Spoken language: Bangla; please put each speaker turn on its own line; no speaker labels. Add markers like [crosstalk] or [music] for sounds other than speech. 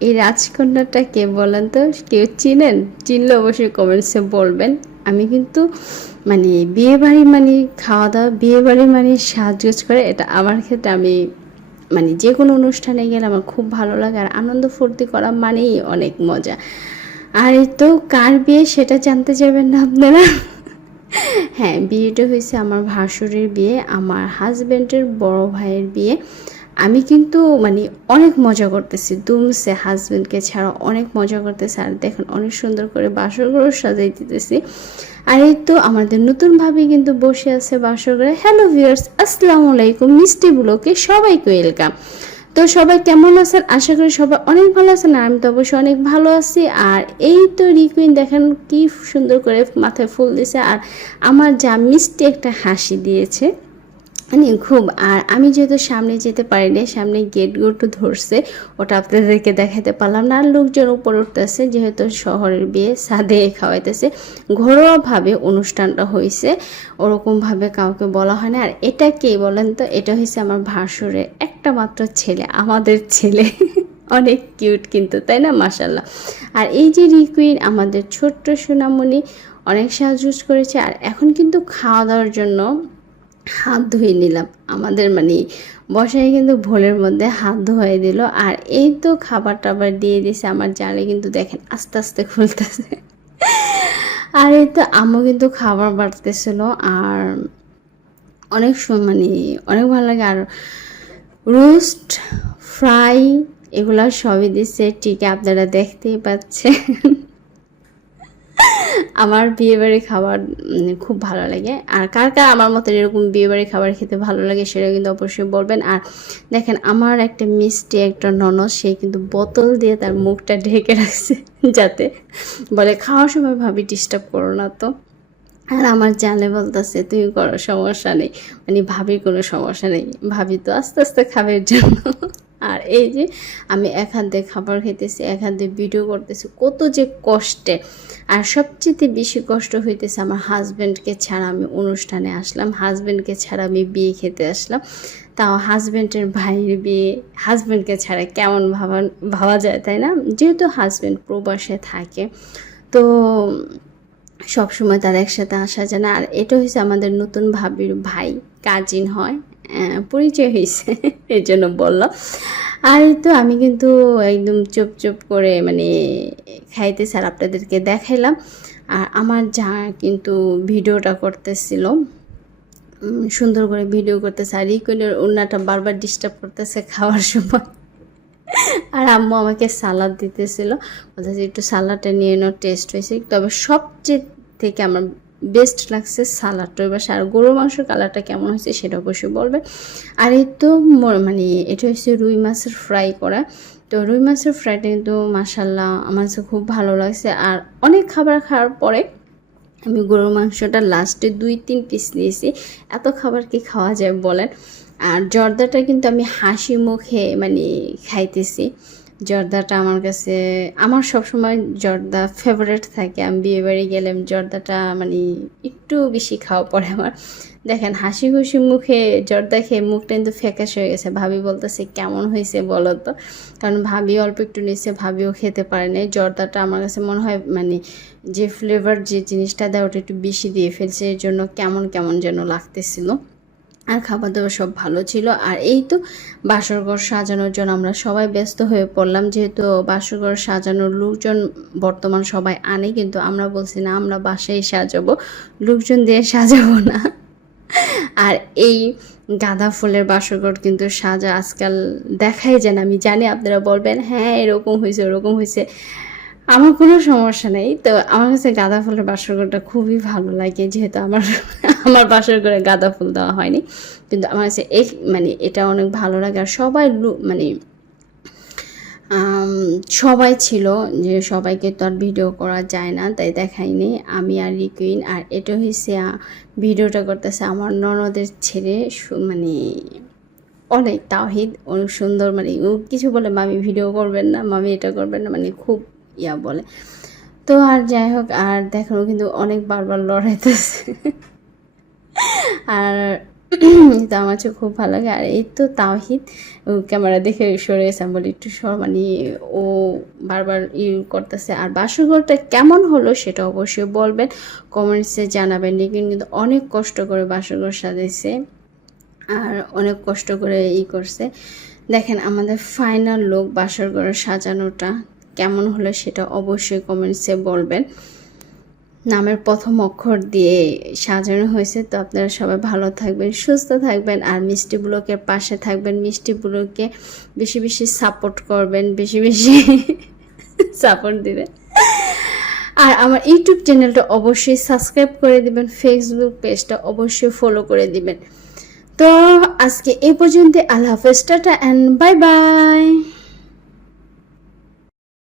এই রাজকন্যাটা কে বলেন তো? কেউ চিনেন? চিনলে অবশ্যই কমেন্টসে বলবেন। আমি কিন্তু মানে বিয়ে বাড়ি মানে খাওয়া দাওয়া বিয়ে বাড়ি মানে সাজগোজ করে এটা আমার ক্ষেত্রে আমি মানে যে কোনো অনুষ্ঠানে গেলে আমার খুব ভালো লাগে। আর আনন্দ ফুর্তি করা মানেই অনেক মজা। আর এই তো কার বিয়ে সেটা জানতে যাবেন না আপনারা? হ্যাঁ বিয়েটা হয়েছে আমার ভাসুরের বিয়ে, আমার হাজব্যান্ডের বড় ভাইয়ের বিয়ে। আমি কিন্তু মানে অনেক মজা করতেছি। দুমসে হাজব্যান্ডকে ছাড়া অনেক মজা করতেছি আর দেখেন অনেক সুন্দর করে বাসরগুলো সাজাই দিতেছি। আর এই তো আমাদের নতুন ভাবি কিন্তু বসে আছে বাসরঘরে। হ্যালো ভিউয়ার্স আসসালামু আলাইকুম। মিষ্টি ব্লকে সবাইকে ওয়েলকাম তো সবাই কেমন আছেন? আশা করি সবাই অনেক ভালো আছেন আর আমি তো অবশ্যই অনেক ভালো আছি। আর এই তো রিকুইন দেখেন কি সুন্দর করে মাথায় ফুল দিয়েছে আর আমার যা মিষ্টি একটা হাসি দিয়েছে। মানে খুব আর আমি যেহেতু সামনে যেতে পারিনি, সামনে গেট গুটো ধরছে, ওটা আপনাদেরকে দেখাতে পারলাম না। আর লোকজন উপরে উঠতেছে, যেহেতু শহরের বিয়ে সাদে খাওয়াইতেছে। ঘরোয়াভাবে অনুষ্ঠানটা হয়েছে ওরকমভাবে কাউকে বলা হয় না। আর এটা কে বলেন তো? এটা হয়েছে আমার ভাসুরের একটা মাত্র ছেলে, আমাদের ছেলে। [laughs] অনেক কিউট কিন্তু, তাই না? মাসাল্লাহ আর এই যে রিকুইন, আমাদের ছোট্ট সোনামণি অনেক সাহায্য করেছে। আর এখন কিন্তু খাওয়া দাওয়ার জন্য হাত ধুয়ে নিলাম। আমাদের মানে বসায় কিন্তু ভোলের মধ্যে হাত ধোয়াই দিল। আর এই তো খাবার টাবার দিয়ে দিয়েছে আমার জালে কিন্তু দেখেন আস্তে আস্তে খুলতেছে। আর এই তো আম্মু কিন্তু খাবার বাড়তেছিল আর অনেক সু- মানে অনেক ভালো লাগে। আর রোস্ট, ফ্রাই এগুলা সবই দিচ্ছে ঠিক আপনারা দেখতেই পাচ্ছেন। আমার বিয়েবাড়ি খাবার খুব ভালো লাগে। আর কার কার আমার মতো এরকম বিয়েবাড়ি খাবার খেতে ভালো লাগে সেটা কিন্তু অবশ্যই বলবেন। আর দেখেন, আমার একটা মিষ্টি একটা ননদ, সে কিন্তু বোতল দিয়ে তার মুখটা ঢেকে রাখছে [laughs] যাতে বলে, খাওয়ার সময় ভাবি ডিস্টার্ব করো না তো। আর আমার জানে বলতেছে, তুমি করো, সমস্যা নেই। মানে ভাবির কোনো সমস্যা নেই। ভাবি তো আস্তে আস্তে খাবে জন্য। আর এই যে আমি এক দিয়ে খাবার খেতেছি এক দিয়ে ভিডিও করতেছি, কত যে কষ্টে। আর সবচেয়ে বেশি কষ্ট হইতেছে আমার হাজব্যান্ডকে ছাড়া আমি অনুষ্ঠানে আসলাম। হাজব্যান্ডকে ছাড়া আমি বিয়ে খেতে আসলাম। তাও হাজব্যান্ডের ভাইয়ের বিয়ে হাজব্যান্ডকে ছাড়া কেমন ভাবা ভাবা যায় তাই না? যেহেতু হাজব্যান্ড প্রবাসে থাকে, তো সব সময় তার একসাথে আসা যায় না। আর এটা হয়েছে আমাদের নতুন ভাবির ভাই কাজিন হয়। পরিচয় হয়েছে [laughs] এর জন্য বললাম আর তো আমি কিন্তু একদম চুপ চুপ করে মানে খাইতে স্যার আপনাদেরকে দেখাইলাম। আর আমার যা কিন্তু ভিডিওটা করতেছিল সুন্দর করে ভিডিও করতেছে। আর ইকুইনের ওনাটা বারবার ডিস্টার্ব করতেছে খাওয়ার সময়। [laughs] আর আম্মু আমাকে সালাদ দিতেছিল। বলতেছে একটু সালাডটা নিয়ে নাও টেস্ট হয়েছে। তবে সবচেয়ে থেকে আমার বেস্ট লাগছে সালাডটা এবার আর গরুর মাংসের কালারটা কেমন হয়েছে সেটা অবশ্যই বলবে। আর এই তো মানে এটা হচ্ছে রুই মাছের ফ্রাই করা। তো রুই মাছের ফ্রাইটা কিন্তু মাসাল্লাহ আমার কাছে খুব ভালো লাগছে। আর অনেক খাবার খাওয়ার পরে আমি গরুর মাংসটা লাস্টে দুই, তিন পিস নিয়েছি। এত খাবার কি খাওয়া যায় বলেন? আর জর্দাটা কিন্তু আমি হাসি মুখে মানে খাইতেছি। জর্দাটা আমার কাছে, আমার সবসময় জর্দা ফেভারেট থাকে। আমি বিয়ে বাড়ি গেলে জর্দাটা মানে একটু বেশি খাওয়া পড়ে আমার। দেখেন, হাসি খুশি মুখে জর্দা খেয়ে মুখটা কিন্তু ফ্যাকাশ হয়ে গেছে। ভাবি বলতেছে, কেমন হয়েছে বলো তো? কারণ ভাবি অল্প একটু নিচ্ছে, ভাবিও খেতে পারে নাই। জর্দাটা আমার কাছে মনে হয় মানে যে ফ্লেভার যে জিনিসটা দেয়, ওটা একটু বেশি দিয়ে ফেলছে। এর জন্য কেমন কেমন যেন লাগতেছিল। আর খাবার দাবার সব ভালো ছিল। আর এই তো বাসরঘর সাজানোর জন্য আমরা সবাই ব্যস্ত হয়ে পড়লাম। যেহেতু বাসরঘর সাজানোর লোকজন বর্তমান সবাই আনে, কিন্তু আমরা বলছি, না, আমরা বাসায় সাজাবো। লোকজন দিয়ে সাজাবো না। আর এই গাঁদা ফুলের বাসরঘর কিন্তু সাজা আজকাল দেখাই যায় না। আমি জানি আপনারা বলবেন হ্যাঁ এরকম হয়েছে, ওরকম হয়েছে। আমার কোনো সমস্যা নেই। তো আমার কাছে গাঁদা ফুলের বাসরঘরটা খুবই ভালো লাগে, যেহেতু আমার আমার বাসর ঘরে গাঁদা ফুল দেওয়া হয়নি। কিন্তু আমার কাছে এই মানে এটা অনেক ভালো লাগে। আর সবাই মানে সবাই ছিল যে সবাইকে তো আর ভিডিও করা যায় না, তাই দেখাইনি। আমি আর রিকুইন, আর এটা হয়েছে ভিডিওটা করতেছে আমার ননদের সু- মানে অনেক তাহিদ অনেক সুন্দর মানে ও কিছু বলে, মামি, ভিডিও করবেন না, মামি এটা করবেন না। মানে খুব ইয়া বলে। তো আর যাই হোক, আর দেখো কিন্তু অনেক বারবার লড়াইতেছে। আর তো আমার কাছে খুব ভালো লাগে। আর এই তো তাওহিদ ক্যামেরা দেখে সরে গেছে বলি, একটু সর। মানে ও বারবার ই করতেছে। আর বাসরঘরটা কেমন হলো সেটা অবশ্যই বলবেন। কমেন্টসে জানাবেন। কিন্তু অনেক কষ্ট করে বাসরঘর সাজাইছে আর অনেক কষ্ট করে ই করছে। দেখেন আমাদের ফাইনাল লোক বাসর ঘরের সাজানোটা। কেমন হলো সেটা অবশ্যই কমেন্টসে বলবেন। নামের প্রথম অক্ষর দিয়ে সাজানো হয়েছে, তো আপনারা সবাই ভালো থাকবেন, সুস্থ থাকবেন, আর মিষ্টি ব্লকের পাশে থাকবেন। মিষ্টি ব্লকে বেশি বেশি সাপোর্ট করবেন, বেশি বেশি [laughs] সাপোর্ট দিবেন। আর আমার ইউটিউব চ্যানেলটা অবশ্যই সাবস্ক্রাইব করে দিবেন ফেসবুক পেজটা অবশ্যই ফলো করে দিবেন। তো আজকে এই পর্যন্ত আল্লাহ হাফেজ, টাটা অ্যান্ড বাই বাই